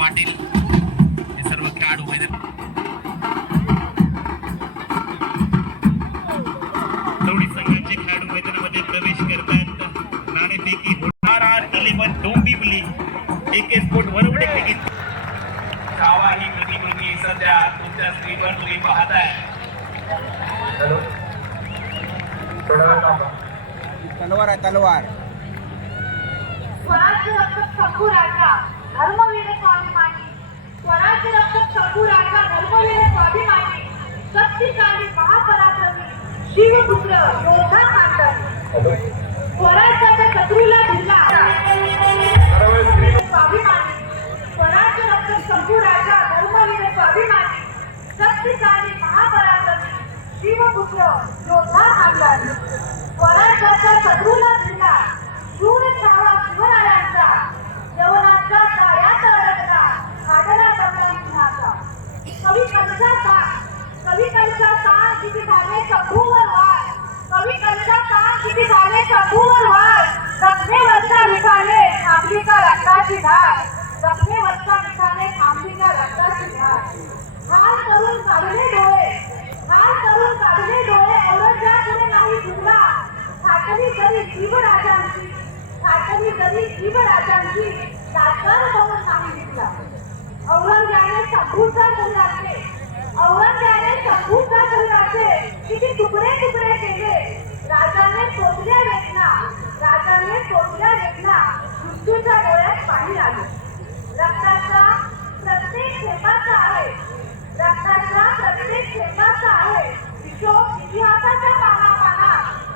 पाटील. हे सर्व खेळाडू मैदान. दोन्ही संघाचे खेळाडू मैदानामध्ये प्रवेश करतात. नाणेफेकी होणार आर इलेव्हन डोंबिवली एक स्पोर्ट वरवडे छावा ही प्रतिकृती सध्या. तुमच्या स्क्रीनवर तुम्ही पाहताय. तलवार आहे तलवार. स्वराज्य रक्षक शंभू राजा धर्मवीर स्वराज्य रक्षक राजा धर्मवीर स्वाभिमानी शक्तिशाली महापराक्रमी शिवपुत्र योद्धा खानदानी स्वराज्याच्या शत्रूला स्वाभिमानी स्वराज्य रक्षक शंभू राजा धर्मवीर स्वाभिमानी शक्तिशाली महापराक्रमी शिवपुत्र योद्धा खानदानी स्वराज्याच्या मिठाने रक्ताची धार जखमी वस्ता पिठाने का रक्ताची धार हार करून काढले डोळे हार करून काढले डोळे औरंगजेबापुढे नाही झुकला जीव राजांची जीवराजांची थाटली जीव राजांची दातार करून नाही दिसला औरंगजेबाने शंभूचा कल्लाचे औरंगजेबाने शंभूचा कल्लाचे किती तुकडे तुकडे केले. राजाने सोडल्या वेदना राजाने सोडल्या वेदना. मृत्यूच्या डोळ्यात पाणी आले रक्ताचा प्रत्येक थेंबाचा आहे. रक्ताचा प्रत्येक थेंबाचा आहे. हिशोब इतिहासाच्या पाना पाना.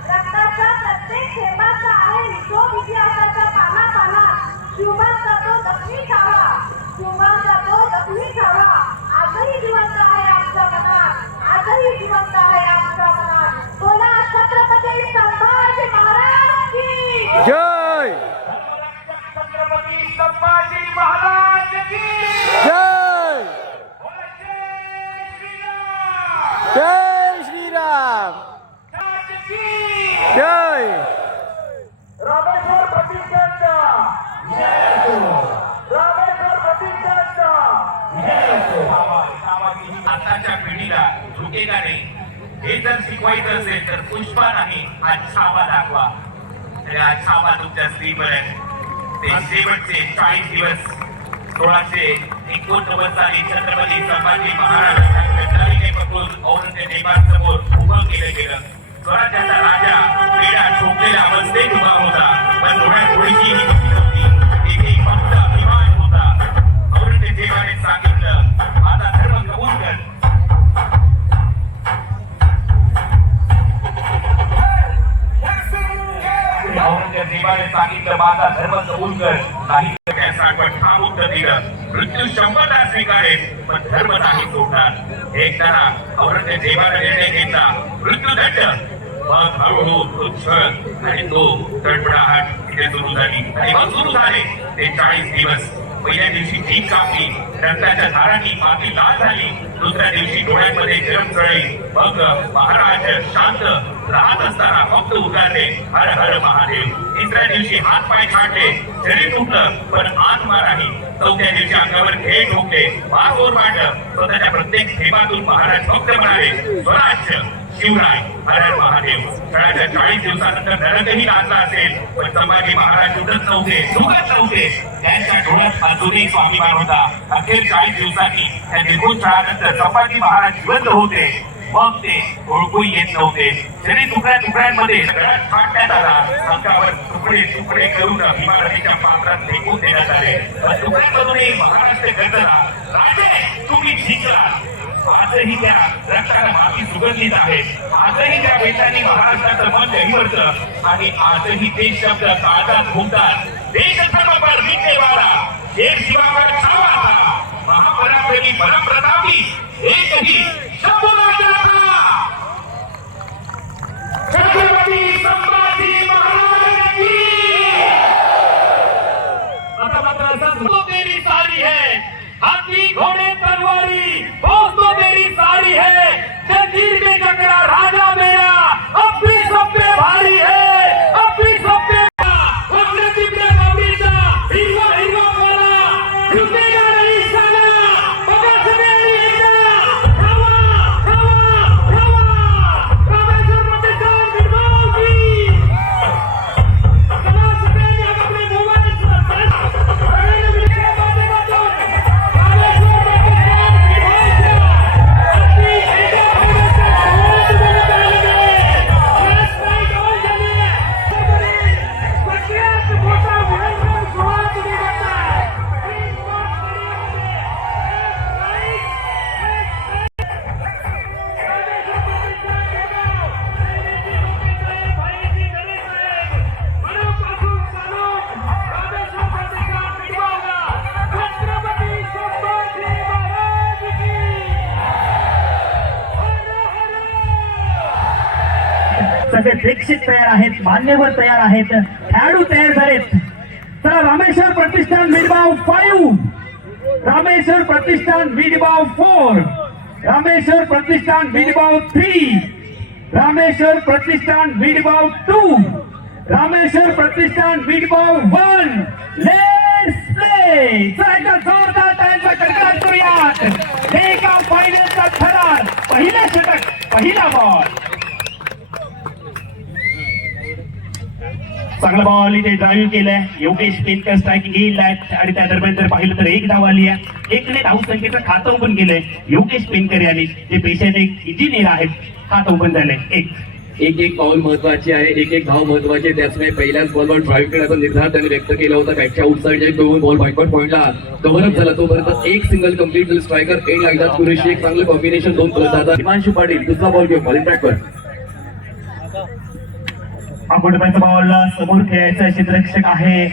रक्ताचा प्रत्येक थेंबाचा आहे. हिशोब इतिहासाच्या पाना पाना. शिवबांचा तो दक्षिण छावा शिवबांचा तो दक्षिण छावा आजही जिवंत आहे आमच्या मनात. आजही जिवंत आहे आमच्या मनात. बोला छत्रपती संभाजी महाराज की जय! छत्रपती महाराज की जय। जय श्रीराम जय रामेश्वर प्रतिष्ठानचा। रामेश्वर प्रतिष्ठानचा। आताच्या पिढीला झुकेगा नाही? हे जर शिकवायचं असेल तर पुष्पा नाही हा छावा दाखवा. हा छावा तुमच्या स्त्रीवर आहे. ते शेवटचे चाळीस दिवस. सोळाशे एकोणनव्वद साली छत्रपती संभाजी महाराजांनी पकडून औरंगजेबासमोर उभं केलं गेलं. स्वराज्याचा राजा पेढा ठोकलेल्या अवस्थेत उभा होता. पण डोळ्यात थोडीशी ही नव्हती तेथे फक्त अभिमान होता. औरंगजेबाने सांगितलं माझा देवाने सांगितलं माझा धर्म कबूल कर नाही तर त्या साठवण दिलं. मृत्यू शंभरदा स्वीकारेल पण धर्म नाही सोडणार एक जरा औरंगजेबाने निर्णय घेतला मृत्यूदंड. मग हळूहळू तो छळ आणि तो तडपडाहट तिथे सुरू झाली. आणि मग सुरू झाले ते चाळीस दिवस. पहिल्या दिवशी ठीक कापली रक्ताच्या धारांनी माती लाल झाली. दुसऱ्या दिवशी डोळ्यांमध्ये जम चढली मग महाराज शांत राहत असताना फक्त उगारले हर हर महादेव. तिसऱ्या दिवशी हात पाय छाटले. शरीर तुटलं पण आत्मा नाही चौथ्या दिवशी अंगावर घे ठोकले. वासोर मांडलं स्वतःच्या प्रत्येक थेंबातून महाराज फक्त म्हणाले स्वराज्य! शिवराय हर महादेव सणाच्या चाळीस दिवसानंतर नरकही गाजला असेल पण संभाजी महाराज उठत नव्हते झुकत नव्हते. त्यांच्या डोळ्यात अजूनही स्वाभिमान होता. अखेर चाळीस दिवसांनी त्या निर्गुण काळानंतर संभाजी महाराज जिवंत होते. मग ते ओळखू येत नव्हते. शरीर तुकड्या तुकड्यांमध्ये गळ्यात फाटण्यात आला अंगावर तुकडे तुकडे करून अभिमानाच्या पात्रात फेकून देण्यात आले. पण तुकड्यांमधूनही महाराष्ट्र गरजला राजे तुम्ही जिंकला आजही त्या रक्ताला माती सुगंधित आहे. आजही त्या बेटांनी महाराष्ट्राचं मन गहिवरचं आणि आजही ते शब्द काळजात घुमतात. देश धर्म पर विजय वाला देश शिवावर छावा महापराक्रमी परप्रतापी एकही I know. सगळे प्रेक्षक तयार आहेत मान्यवर तयार आहेत खेळाडू तयार झालेत. चला Rameshwar Pratishthan मिडबाव five Rameshwar Pratishthan मिडबाव four Rameshwar Pratishthan मिडबाव three Rameshwar Pratishthan मिडबाव two Rameshwar Pratishthan मिडबाव one let's play चला एकदा जोरदार टाळ्यांचा कडकडाट करूयात एका फायनलचा थरार पहिला षटक पहिला बॉल चांगला बॉल इथे ड्राईव्ह केलाय. योगेश पेनकर स्ट्राईक येईल आणि त्या दरम्यान जर पाहिलं तर एक धाव आली आहे. एकने धाव संख्येचं खातं ओपन केलंय. योगेश पेनकर यांनी. ते पेशाने एक इंजिनियर आहेत. खातं ओपन झालंय. एक. एक एक पाऊल महत्वाची आहे. एक एक धाव महत्वाची आहे. त्याचमुळे पहिल्याच बॉलवर ड्राईव्ह करण्याचा निर्धार त्यांनी व्यक्त केला होता. बॅटच्या आउटसाईड दोन बॉल बॉयकॉट पॉईंटला कव्हरअप झाला तोपर्यंत एक सिंगल कंप्लीट स्ट्रायकर एंड लागला पुरेशी एक चांगलं कॉम्बिनेशन दोन फलंदाजा हिमांशु पाटील दुसरा बॉल घेऊन बॉलिंग ट्रॅकवर गुडबाचा बॉल समोर खेळायचा क्षेत्ररक्षक आहे.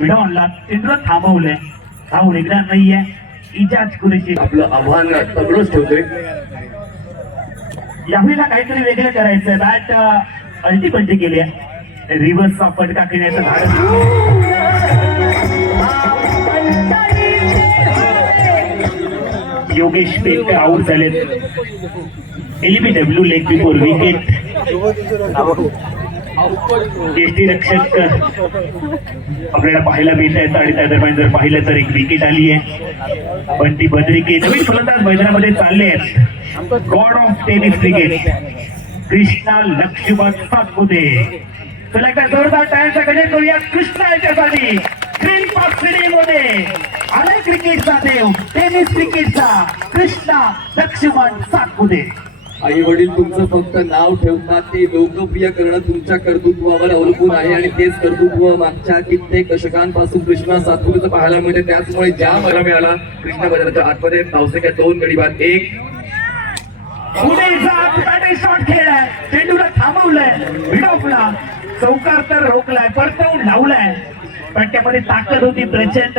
मिडॉनला चेंडूला थांबवलंय. धाव निघणार नाहीये. इजाज कुरेशी आपलं आव्हान तगडच ठेवतोय. यावेळेला काहीतरी वेगळं करायचंय. बॅट अल्टी पलटी केली आहे. रिव्हर्सचा फटका खेळण्याचं धाडस योगेश पेटकर आऊट झालेत. एलबीडब्ल्यू लेग बिफोर विकेट यष्टी रक्षक आपल्याला पाहायला मिळत आहेत आणि त्या दरम्यान जर पाहिलं तर एक विकेट आली आहे. पण ती बदरिके नवीन फलंदाज मैदानामध्ये चालले आहेत. God of tennis cricket Krishna Laxman Satpute. चला एकदा जोरदार टाळ्यांचा गजर करूया कृष्णा याच्यासाठी. ग्रीन पार्क स्टेडियममध्ये आले क्रिकेटचा देव. टेनिस क्रिकेटचा कृष्णा लक्ष्मण सातपुते. आई वडील तुमचं फक्त नाव ठेवतात ते लोकप्रिय करणं तुमच्या कर्तृत्वावर अवलंबून आहे आणि तेच कर्तृत्व मागच्या कित्येक दशकांपासून कृष्णा सातपुतेचं पाहायला मिळते. त्याचमुळे ज्या मला मिळाला कृष्णा बजारच्या आतमध्ये धावसंख्या दोन गडी बाद एक शॉट खेळलाय चेंडूला थांबवलंय विडॉपला. चौकार तर रोखलाय परतवून लावलाय. पण त्यामध्ये ताकद होती प्रचंड.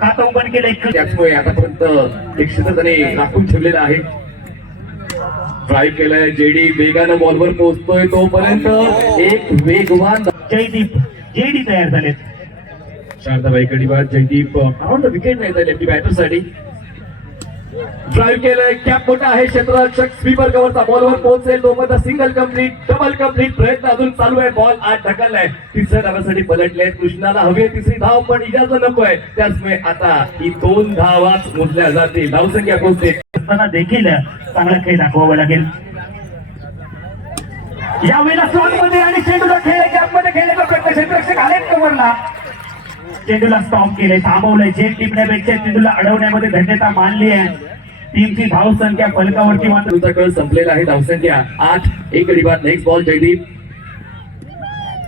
खातं ओपन केलंय. त्याचमुळे आतापर्यंत एक क्षेत्र त्याने राखून ठेवलेलं आहे. ड्राईव्ह केलंय. जेडी वेगानं बॉलवर पोहोचतोय तोपर्यंत एक वेगवान जयदीप जेडी तयार झालेत. शारदाबाई कडीबाद जयदीप विकेट नाही झाली आपली बॅटरसाठी ड्राईव्ह केलंय. कॅप मोठा आहे. क्षेत्ररक्षक स्वीपर कव्हरचा बॉलवर पोहोचेल. तोपर्यंत सिंगल कंप्लीट डबल कंप्लीट प्रयत्न अजून चालू आहे. बॉल आत ढकललाय. तिसऱ्या धावासाठी पलटले कृष्णाला हवी तिसरी धाव पण इजाजला नको आहे. त्याचमुळे आता ही दोन धावाच मोजल्या जातील. धावसंख्या पोहोचते. असताना देखील चांगला खेळ दाखवावा लागेल. यावेळेला स्लॉटमध्ये आणि चेंडूला खेळ. कॅपमध्ये खेळण्याचा प्रयत्न क्षेत्ररक्षक आलेत कव्हरला चेंडूला स्टॉप केले थांबवलंय. झेल टिपण्यापेक्षा चेंडूला अडवण्यामध्ये धन्यता मानली आहे. टीमची धाव संख्या फलकावरती मात्र तुमचा कळ संपलेला आहे धावसंख्या आठ. एक गडी बाद नेक्स्ट बॉल जयदीप.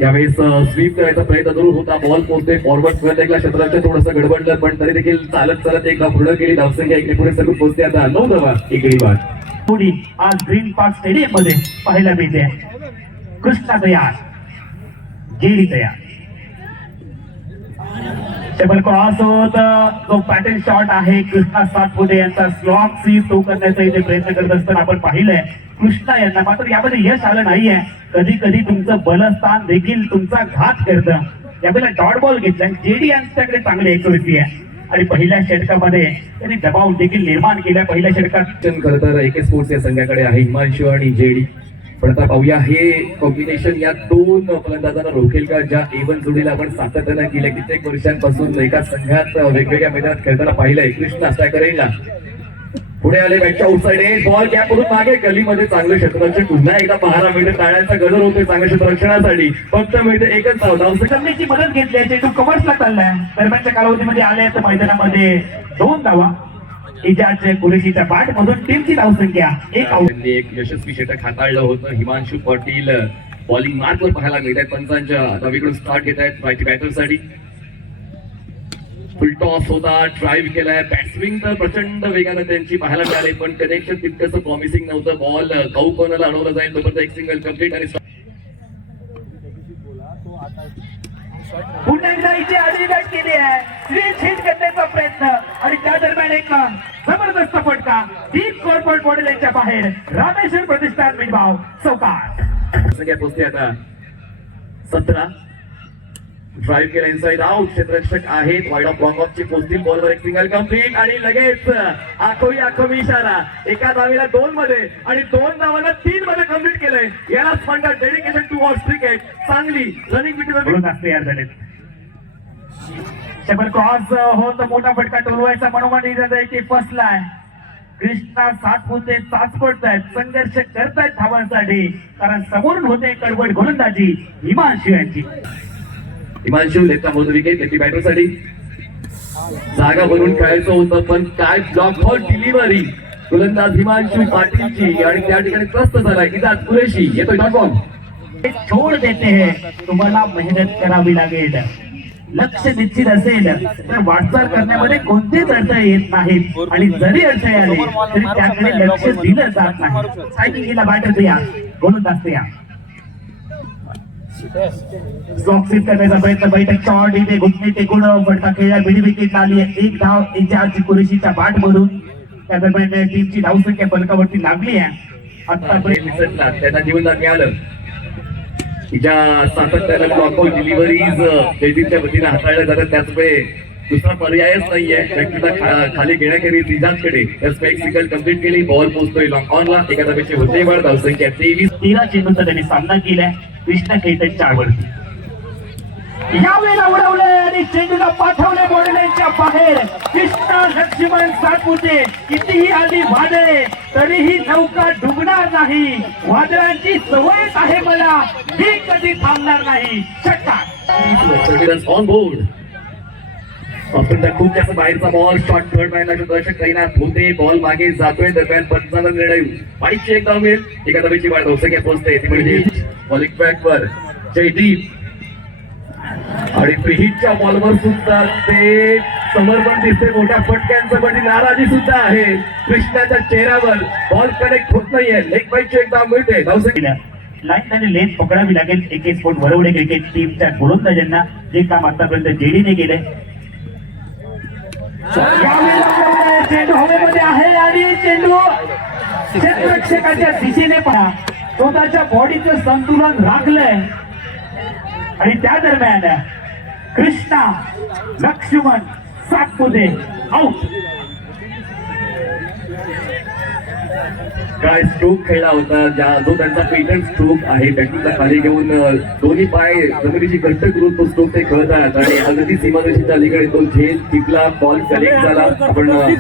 यावेळेस स्वीप करायचा प्रयत्न जरूर होता बॉल पोहोचतोय. फॉरवर्ड करत एकला क्षेत्राच्या थोडंसं गडबडलं पण तरी देखील चालत चालत एकदा पूर्ण केली धावसंख्या इकडे पुढे सर्व पोहोचते. आता नऊ धावा एक गडी बाद. थोडी आज ग्रीन पार्क स्टेडियममध्ये पाहायला मिळते. कृष्णा तयार जेडी तयार. टेबल क्रॉस होत. जो पॅटर्न शॉट आहे. कृष्णा सातपुते यांचा स्लॉग सी तो करण्याचा इथे प्रयत्न करत असताना आपण पाहिलंय. कृष्णा यांना मात्र यामध्ये यश आलं नाहीये. कधी कधी तुमचं बलस्थान देखील तुमचा घात करतं. यावेळेला डॉट बॉल घेतला. जेडी यांच्याकडे चांगली एक्युरेसी आहे. आणि पहिल्या षटकामध्ये त्यांनी दबाव देखील निर्माण केला. पहिल्या षटकात कॉम्बिनेशन एके स्पोर्ट्स या संघाकडे आहे. हिमांशु आणि जेडी पण आता पाहूया हे कॉम्बिनेशन या दोन फलंदाजांना रोखेल का? ज्या एवन जोडीला आपण सातत्यानं गेल्या कित्येक वर्षांपासून एका संघात वेगवेगळ्या मैदानात खेळताना पाहिलंय. कृष्ण असा करेला पुढे आले बॅटच्या आउटसाइड बॉल गॅप करून मागे. गलीमध्ये चांगलं क्षेत्ररक्षण. पुन्हा एकदा पहारा मिळते. टाळ्यांचा गजर होतोय चांगल्या क्षेत्ररक्षणासाठी. फक्त मिळते एकच धाव. धाव संघटनेची मदत घेतली आहे. चेंडू कव्हर्सला चाललाय. दरम्यानच्या कालावधीमध्ये आले तर मैदानामध्ये. दोन धावा. इजाज कुरेशीच्या पाठ मधून टीमची धावसंख्या एक एक यशस्वी षटक हाताळलं होतं. हिमांशु पाटील बॉलिंग मार्कवर पाहायला मिळत आहेत पंचांच्या डावीकडून स्टार्ट घेत आहेत राईट बॅटरसाठी फुल टॉस होता ड्राईव्ह केलाय. बॅट्सविंग तर प्रचंड वेगानं त्यांची पाहायला मिळाली पण कनेक्शन तितकंच प्रॉमिसिंग नव्हतं. बॉल काऊ कोणाला अडवलं जाईल तोपर्यंत एक सिंगल कंप्लीट आणि पुन्हा एकदा इथे आधी केली आहे. क्लीन शीट करण्याचा प्रयत्न. आणि त्या दरम्यान एक जबरदस्त फटका. डीप कॉर्पोरेट मॉडेल यांच्या बाहेर. रामेश्वर प्रतिष्ठान मिळवाव चौकार सगळ्या गोष्टी आता सतरा ड्राईव्ह केला इनसाइड आउट क्षेत्ररक्षक आहेत. वाईड ऑफ लॉंग ऑफची पोचतील बॉलवर एक सिंगल कंप्लीट आणि लगेच आखोवी आखोवी इशारा. एका धावीला दोन मध्ये आणि दोन धावाला तीन मध्ये कंप्लीट केलंय. यालाच म्हणतात डेडिकेशन टू वॉर्स क्रिकेट चांगली रनिंग बिटवीन तयार झालेत शंभर क्रॉस होत. मोठा फटका टोलवायचा. मनोमन इजा की फसलाय कृष्णा सात होते चाच पडतायत. संघर्ष करतायत धावांसाठी. कारण समोरून होते कडवड गोलंदाजी. हिमांशू यांची. हिमांशू लेता मोद विकेट लेफ्टी बॅटरसाठी जागा बनवून खेळायचं होतं पण काय ब्लॉक फॉर डिलिव्हरी गोलंदाज हिमांशू पाटीलची आणि त्या ठिकाणी त्रस्त झाला इजाज कुरेशी येतोय डॉट बॉल छोड देते हे. तुम्हाला मेहनत करावी लागेल. लक्ष निश्चित असेल. तर वाटचाल करण्यामध्ये कोणतेच अडथळे येत नाहीत. आणि जरी अडथळे आले तरी त्याकडे लक्ष दिलं जात नाही. सायकिंगला बॅटर या. गोलंदाज या. स्टॉक्सिस करण्याचा प्रयत्न बैठक शॉट इथे घुटणे टेकून फटका खेळला बिडी विकेट आली आहे एक धाव एक चारची बाट मधून त्या दरम्यान टीमची धावसंख्या फलकावरती लागली आहे आतापर्यंत त्यांना जीवनदान मिळालं तिच्या सातत्यानं डिलिव्हरीज वतीने हाताळल्या जातात त्याचमुळे दुसरा पर्यायच नाहीये. व्यक्तीला खा- खाली घेण्याखेरीज इजाजकडे एक सिकल कंप्लीट केली बॉल पोहोचतोय लॉंग ऑनला एका धावेची होते वाढ धावसंख्या तेवीस. तेरा चेंडूचा त्यांनी सामना केलाय. कृष्ण खेळतात चार वरती यावेळेला उडवलंय आणि चेंडूला पाठवले बॉललेच्या बाहेर. कृष्णा लक्ष्मण सातपुते. कितीही आली वादळे तरीही नौका डुबणार नाही. वादळांची सवयच आहे मला. ही कधी थांबणार नाही. षटकार ऑन बोर्ड ऑप्शनचा खूप जास्त बाहेरचा बॉल शॉट थर्ड मॅनला दर्शक तैनात होते बॉल मागे जातोय दरम्यान पंचांना निर्णय बाईकची चेक धाव मिळेल एका धावेची वाढ धावसंख्या पोहोचते ती म्हणजे बॉलिंग बॅक वर जयदीप. आणि प्रिहितच्या बॉलवर सुद्धा ते समर्पण दिसते मोठ्या फटक्यांचं म्हणजे नाराजी सुद्धा आहे. कृष्णाच्या चेहऱ्यावर बॉल कनेक्ट होत नाहीये. लेग बाईकची एक धाव मिळते धावसंख्या लाईन आणि लेन पकडावी लागेल एक एक स्पोर्ट वरवडे क्रिकेट टीमच्या गोलंदाजांना जे काम आतापर्यंत जेडीने केलंय चेंडू हवेमध्ये आहे आणि चेंडू क्षेत्रक्षकाच्या दिशेने पहा स्वतःच्या बॉडीचं संतुलन राखलंय. आणि त्या दरम्यान कृष्णा लक्ष्मण सातपुते आऊट काय स्ट्रोक खेळला होता ज्या जो त्यांचा पेटंट स्ट्रोक आहे बॅटिंगला खाली घेऊन दोन्ही पाय जमिनीची घट्ट करून तो स्ट्रोक ते खेळतात आणि अगदी सीमारेषेच्या अलीकडे तो झेल टिकला बॉल कलेक्ट झाला. आपण सेव्हन्टी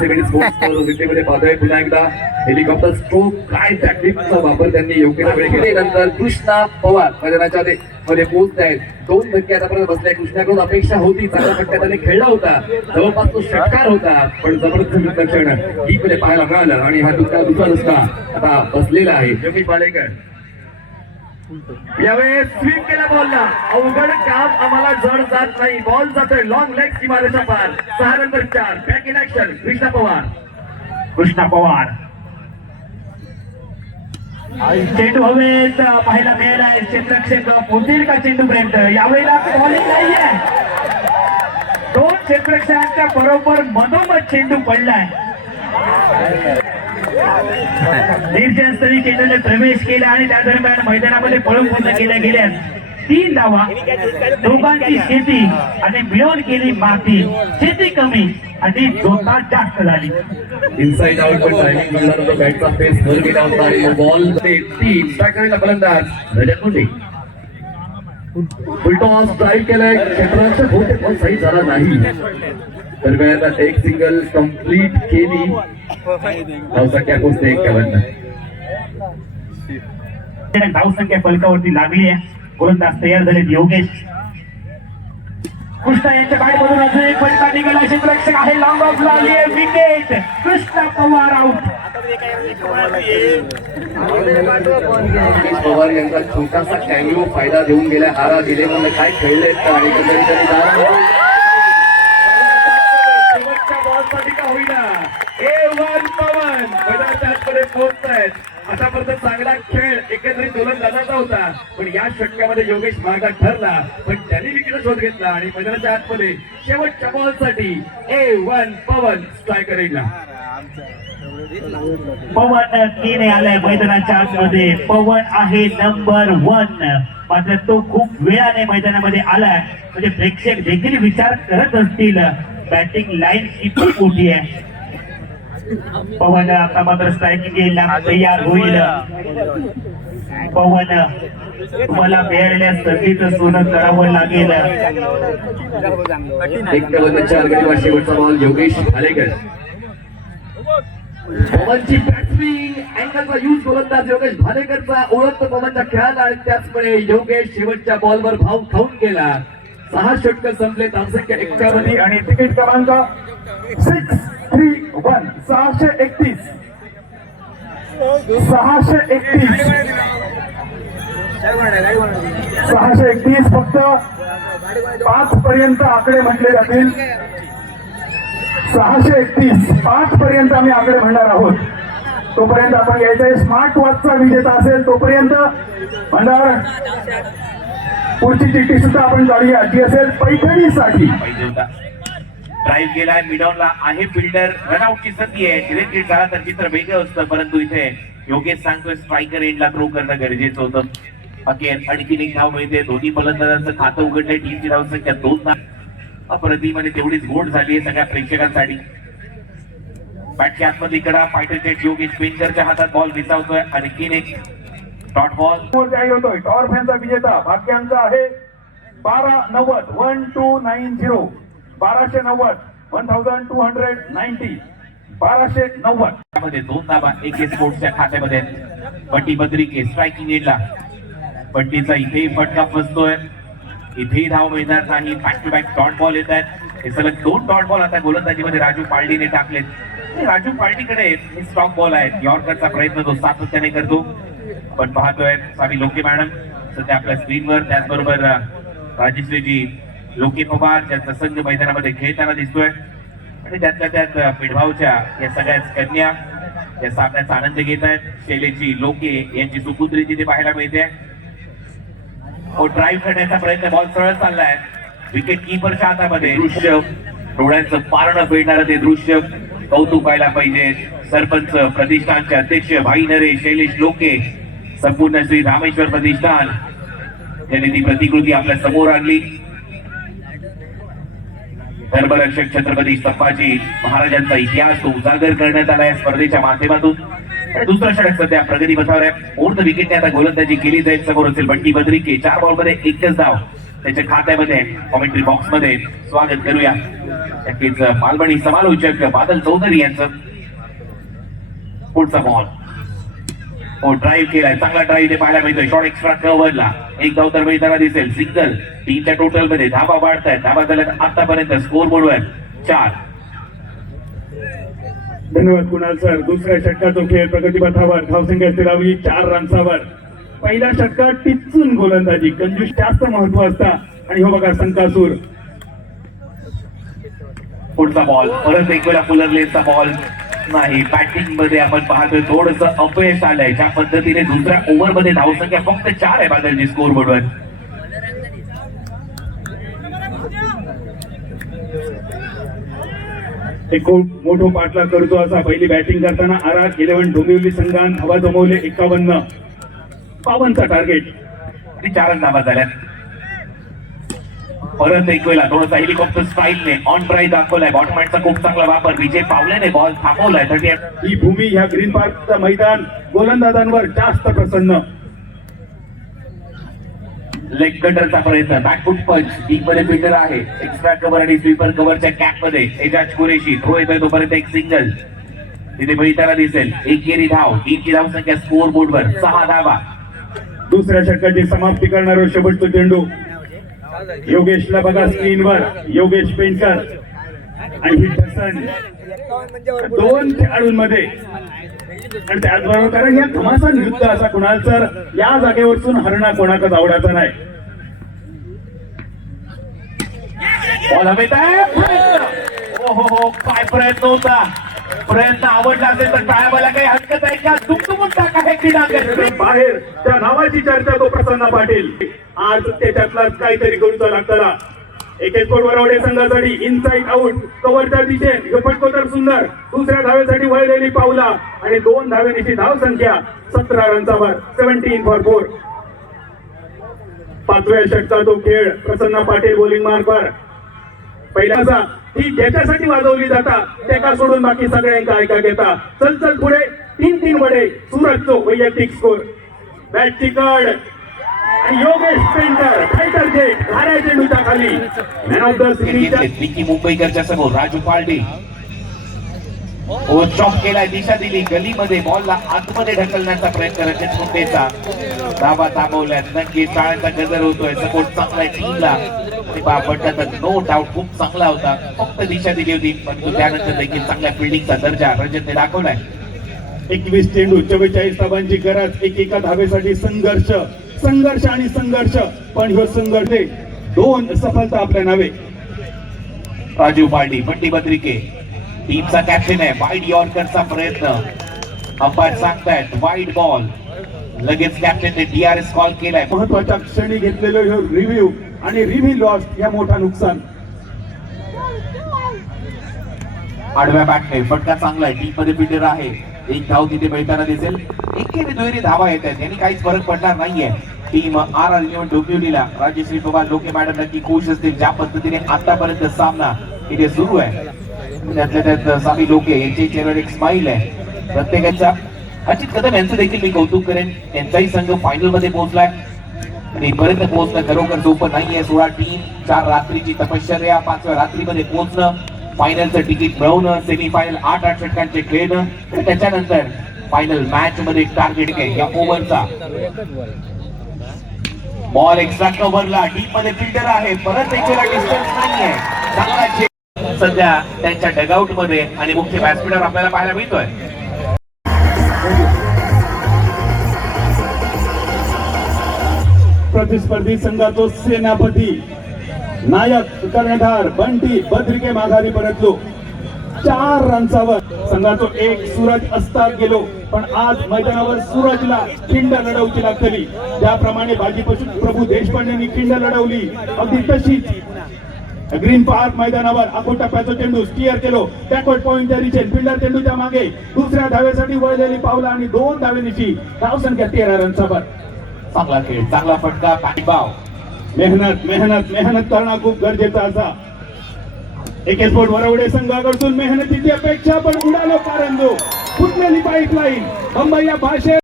सेव्हन्टी स्पोर्ट्समध्ये पाहतोय. पुन्हा एकदा हेलिकॉप्टर स्ट्रोक काय टॅक्टिकचा वापर त्यांनी योग्य वेळी केल्यानंतर कृष्णा पवार मैदानाच्या मध्ये पोहोचतायत दोन धक्के आतापर्यंत बसलाय कृष्णाकडून अपेक्षा होती. चांगला फटका त्याने खेळला होता. जवळपास तो षटकार होता. पण जबरदस्त विश्लेषण ही मध्ये पाहायला मिळालं. आणि हा दुसरा दुसरा दुसरा आता बसलेला आहे. जमीन पालेकर यावेळेस स्वीप केला बॉलला अवघड काम आम्हाला जड जात नाही. बॉल जातोय. लॉंग लेग सीमारेषा पार. सहा नंबर चार. Back in action Krishna Pawar. Krishna Pawar. चेंडू हवेत पाहायला मिळेल आहे. क्षेत्रक्षेत्र पोहोचेल का चेंडू पर्यंत? यावेळेला बॉलिंग नाहीये. दोन क्षेत्रक्षांच्या बरोबर मनोमत चेंडू पडलाय. निर्जनस्थळी चेंडूने प्रवेश केला आणि त्या दरम्यान मैदानामध्ये पळून पूर्ण केल्या गेल्या तीन धावा. दोघांची शेती आणि मिळवून केली माती. शेती कमी. आणि जोता जास्त झाली इनसाइड आउट पण टायमिंग मिळाला होता बॅटचा फेस वर गेला होता आणि बॉल ते तीन स्ट्रायकरला फलंदाज रजत मुंडे. फुलटॉस ड्राईव्ह केलाय. क्षेत्ररक्षक होते पण सही झाला नाही. दरम्यान एक सिंगल कंप्लीट केली. धावसंख्या पोचते एक्कावन्न. धावसंख्या फलकावरती लागली आहे. गोलंदाज तयार झालेत योगेश. कृष्णा यांच्या गाडीमधून अजून एक फटका निघाला? क्षेत्ररक्षक आहे. ऑफ लागली आहे विकेट. कृष्णा पवार आउट पवार यांचा छोटासा कॅमिओ फायदा देऊन गेला. हारा दिले. म्हणलं काय खेळले आणि शेवटच्या बॉलसाठी का होईना? A one Pawan. मैदानाच्या आतमध्ये पोहोचतायत. आतापर्यंत चांगला खेळ एकत्रित गोलंदाजाचा होता. पण या षटकामध्ये योगेश मार्गात ठरला. पण त्यांनी विकेट शोध घेतला आणि मैदानाच्या आतमध्ये शेवटच्या बॉलसाठी ए वन पवन स्ट्रायकर पवन केने आलाय मैदानाच्या आतमध्ये. पवन आहे नंबर वन मात्र तो खूप वेळाने मैदानामध्ये आलाय. म्हणजे प्रेक्षक देखील विचार करत असतील. बॅटिंग लाईन किती मोठी आहे. पवन आता मात्र स्ट्रायकिंग घ्यायला तयार होईल. पवन तुम्हाला मिळालेल्या संधीच सोनं करावं लागेल. शेवटचा बॉल योगेश भालेकर. पवनची बॅट्समिंग अँगलचा यूज गोलंदाज योगेश भालेकरचा ओळख पवनच्या खेळाला आणि त्याचमुळे योगेश शेवटच्या बॉलवर भाव खाऊन गेला. सहा षटक संपले धावसंख्या एक्कावन्न आणि तिकीट क्रमांक सिक्स थ्री वन सहाशे एकतीस. सहाशे एकतीस. सहाशे एकतीस फक्त पाच पर्यंत आकडे म्हटले जातील. सहाशे एकतीस पाच पर्यंत आम्ही आकडे म्हणणार आहोत. तोपर्यंत आपण यायचंय. स्मार्ट वॉचचा विजेता असेल तोपर्यंत म्हणणार पुढची चिठ्ठी सुद्धा आपण काढूया. ती असेल पैठणीसाठी. ड्राईव्ह केलाय मिडॉनला आहे फिल्डर रनआउटची संधी आहे. डिरेक्टेड झाला तर चित्र वेगळं असतं. परंतु इथे योगेश सांगतोय स्ट्रायकर एंडला थ्रो करणं गरजेचं होतं. अखेर आणखीन एक धाव मिळते. दोन्ही फलंदाजांचं खातं उघडलंय. टीमची धावसंख्या दोन धाव अप्रतिम आणि तेवढीच गोड झाली आहे सगळ्या प्रेक्षकांसाठी. बॅटच्या आतमध्ये कडा फायटर योगेश पेंचरच्या हातात बॉल विसावतोय. आणखीन एक डॉट बॉल जाहीर होतोय टॉर फॅनचा विजेता भाग्यांक आहे. बारा नव्वद वन टू नाईन झिरो बाराशे नव्वद one thousand two hundred ninety बाराशे नव्वद. त्यामध्ये दोन धाबा एक स्पोर्ट्सच्या खात्यामध्ये बट्टी बद्रिके स्ट्रायकिंग एडला बट्टीचा इथेही फटका फसतोय इथेही धाव मिळणार नाही. Back to back dot ball येत आहेत. हे सलग दोन डॉट बॉल आता गोलंदाजीमध्ये राजू पालडीने टाकलेत. राजू पालडीकडे हे स्टॉक बॉल आहेत. यॉर्करचा प्रयत्न तो सातत्याने करतो. आपण पाहतोय स्वामी लोके मॅडम. सध्या आपल्या स्क्रीनवर त्याचबरोबर राजेश्रीजी लोकी पवार ज्यांचा संघ मैदानामध्ये खेळताना दिसतोय. आणि त्यातल्या त्यात पिढभावच्या या सगळ्याच कन्या या सामन्याचा आनंद घेत आहेत. शैलेची लोके यांची सुपुत्री तिथे पाहायला मिळते. हो, ड्राईव्ह करण्याचा प्रयत्न बॉल सरळ चाललाय. विकेट किपरच्या हातामध्ये दृश्य डोळ्यांचं पारणं फेडणारं ते दृश्य कौतुक व्हायला पाहिजे. सरपंच प्रतिष्ठानचे अध्यक्ष भाई नरे शैलेश लोके संपूर्ण श्री रामेश्वर प्रतिष्ठान. त्यांनी ती प्रतिकृती आपल्यासमोर आणली. धर्मरक्षक छत्रपती संभाजी महाराजांचा इतिहास तो उजागर करण्यात आला या स्पर्धेच्या माध्यमातून. दुसरा दुसरं षटक सध्या प्रगती पथावर आहे. पूर्ण विकेटने आता गोलंदाजी केली जाईल. समोर असेल बंटी बद्रिके चार बॉलमध्ये एकच धाव. त्याच्या खात्यामध्ये कॉमेंट्री बॉक्समध्ये स्वागत करूया. नक्कीच मालवणी समालोचक बादल चौधरी यांचं. पुढचा बॉल हो ड्राईव्ह केलाय. चांगला ड्राईव्ह ते पाहायला मिळतोय. शॉर्ट एक्स्ट्रा कव्हरला एक धाव तर मिळताना दिसेल. सिंगल टीमच्या टोटलमध्ये धाबा वाढतायत. धाबा झाल्यात आतापर्यंत स्कोर बोर्डवर चार. धन्यवाद कुणाल सर. दुसऱ्या षटकाचा खेळ. प्रगतीपथावर धावसंख्या स्थिरावली चार रन्सावर पहिल्या षटकात टिचून गोलंदाजी. कंजूस जास्त महत्त्व असता. आणि हो बघा संकासूर. पुढचा बॉल परत एक वेळा फुलरलेचा बॉल नाही. बॅटिंगमध्ये आपण पाहतोय थोडस अपयश आलंय. ज्या पद्धतीने दुसऱ्या ओव्हरमध्ये धावसंख्या फक्त चार आहे बादलची स्कोर बोर्डवर एक खूप मोठं पाठलाग करतो असा पहिली बॅटिंग करताना आर आर इलेव्हन डोंबिवली संघान हवा जमवले एकावन्न. बावनचा टार्गेट आणि चारच धाबा झाल्यात. परत एक वेळा थोडासा हेलिकॉप्टर स्टाईलने ऑन ड्राईव्ह दाखवलाय. बॉटमॅटचा खूप चांगला वापर. विजय पावल्याने बॉल थांबवलाय. थर्टी ही भूमी ह्या ग्रीन पार्कचं मैदान गोलंदाजांवर जास्त प्रसन्न. लेग कटरचा प्रयत्न. बॅकफुट पंच डीपमध्ये फिल्डर आहे. एक्स्ट्रा कव्हर आणि स्वीपर कव्हरच्या कॅपमध्ये. एजाज कुरेशी. थ्रो येतोय तोपर्यंत एक सिंगल तिथे मिळताना दिसेल. एक गेरी धाव. टीमची धाव संख्या स्कोर बोर्डवर सहा धावा. दुसऱ्या षटकाची समाप्ती करणारा शेवटचा चेंडू योगेशला बघा स्क्रीनवर. योगेश पेंटर आणि ही ठसन दोन खेळाडूंमध्ये. आणि त्याचबरोबर कारण या घमासान निरुद्ध असा कुणाल तर या जागेवरसून हरणा कोणाकच आवडायचा नाही. बॉल हवेत आहे. हो हो हो. काय प्रयत्न होता प्रयत्न आवडला असेल तर टाळाबाला काही हरकत आहे का दुमदुमून टाका हे क्रीडांगण बाहेर त्या नावाची चर्चा तो प्रसन्न पाटील. आज त्याच्यातलाच काहीतरी करूचा लागताना. एक स्पोर्ट वरवडे संघासाठी इनसाइड आउट कव्हरच्या दिशेन ह्यो सुंदर. दुसऱ्या धावेसाठी वळलेली पावला आणि दोन धावेनिशी धाव संख्या सतरा रनचा सेव्हन्टीन फॉर फोर पाचव्या षटका तो खेळ. प्रसन्न पाटील बोलिंग मार्फत. पहिल्याचा ही ज्याच्यासाठी वाजवली जाता त्याका सोडून बाकी सगळ्यांका ऐका घेता. चल चल पुढे. तीन तीन वडे. सुरतचो वैयक्तिक स्कोर. बॅट तिकड. आणि योगेश पेंटर फायटर जेट घाऱ्या चेंडूच्या खाली man of the series Vicky मुंबईकरच्या समोर राजू पालडी. ओ चॉप केला दिशा दिली. गलीमध्ये बॉलला आतमध्ये ढकलण्याचा प्रयत्न रचित मुंबईचा. धाबा थांबवलाय नक्की टाळ्यांचा गजर होतोय. सपोर्ट चांगला आणि बा नो डाऊट खूप चांगला होता. फक्त दिशा दिली होती. परंतु त्यानंतर देखील चांगल्या फिल्डिंगचा दर्जा रजतने दाखवलाय. एकवीस चेंडू चव्वेचाळीस धाबांची गरज एकेका धावेसाठी संघर्ष. संघर्ष आणि संघर्ष. पण ह्यो संघर्ष. दोन सफलता आपल्या नावे. राजू पालटी बंटी बद्रिके टीमचा कॅप्टन आहे. वाईड यॉर्करचा प्रयत्न. अंपायर सांगतायत वाईड बॉल लगेच कॅप्टनने डीआरएस कॉल केलाय. महत्त्वाच्या क्षणी घेतलेलो ह्यो रिव्ह्यू आणि रिव्ह्यू लॉस या मोठा नुकसान. आडव्या बॅटने फटका चांगला आहे. टीममध्ये फिल्डर आहे. एक धाव तिथे मिळताना दिसेल. एकेरी दुहेरी धावा येत आहेत. यांनी काहीच फरक पडणार नाहीये. टीम आर आर इलेव्हन डोंबिवलीला राजश्री पवार लोके मॅडम नक्की खुश असतील. ज्या पद्धतीने आतापर्यंत सामना इथे सुरू आहे. त्यातल्या त्यात सामी लोके यांच्या चेहऱ्यावर एक स्माईल आहे. प्रत्येकाचा अजित कदम यांचं देखील मी कौतुक करेन. त्यांचाही संघ फायनलमध्ये पोहोचलाय. आणि पर्यंत पोहोचणं खरोखर सोपं नाहीये. सोळा टीम चार रात्रीची तपश्चर्या पाचव्या रात्रीमध्ये पोहोचणं फायनलचं तिकीट मिळवणं सेमीफायनल आठ आठ षटकांचे खेळणं आणि त्याच्यानंतर फायनल मॅच मध्ये टार्गेट आहे या ओव्हरचा बॉल एक्स्ट्रा कव्हरला डीपमध्ये फिल्डर आहे. परत एकवेळा डिस्टन्स नाहीये. चांगला सध्या त्यांच्या डगआउटमध्ये आणि मुख्य बॅट्समॅनवर आपल्याला पाहायला मिळतोय. प्रतिस्पर्धी संघाचो सेनापती नायक कर्णधार बंटी बद्रिके माघारी परतलो. चार रन्सावर संघाचो एक सूरज अस्तात गेलो पण आज मैदानावर सूरजला खिंड लढवची लागतली. त्याप्रमाणे बाजीपासून प्रभू देशपांडेंनी खिंड लढवली. अगदी तशीच ग्रीन पार्क मैदानावर आखो टप्प्याचा चेंडू स्टिअर केलो. बॅकवर्ड पॉइंट रिचेन फिल्डर चेंडूच्या मागे. दुसऱ्या धावेसाठी वळलेली पावला आणि दोन धावेनिशी धाव संख्या तेरा रन्सावर चांगला खेळ चांगला फटका पाठीबाव मेहनत मेहनत मेहनत करणं खूप गरजेचं असा. एक स्पोर्ट वरवडे संघाकडून मेहनतीची अपेक्षा पण उडालो कारण फुटलेली पाईपलाईन मुंबई या भाषेत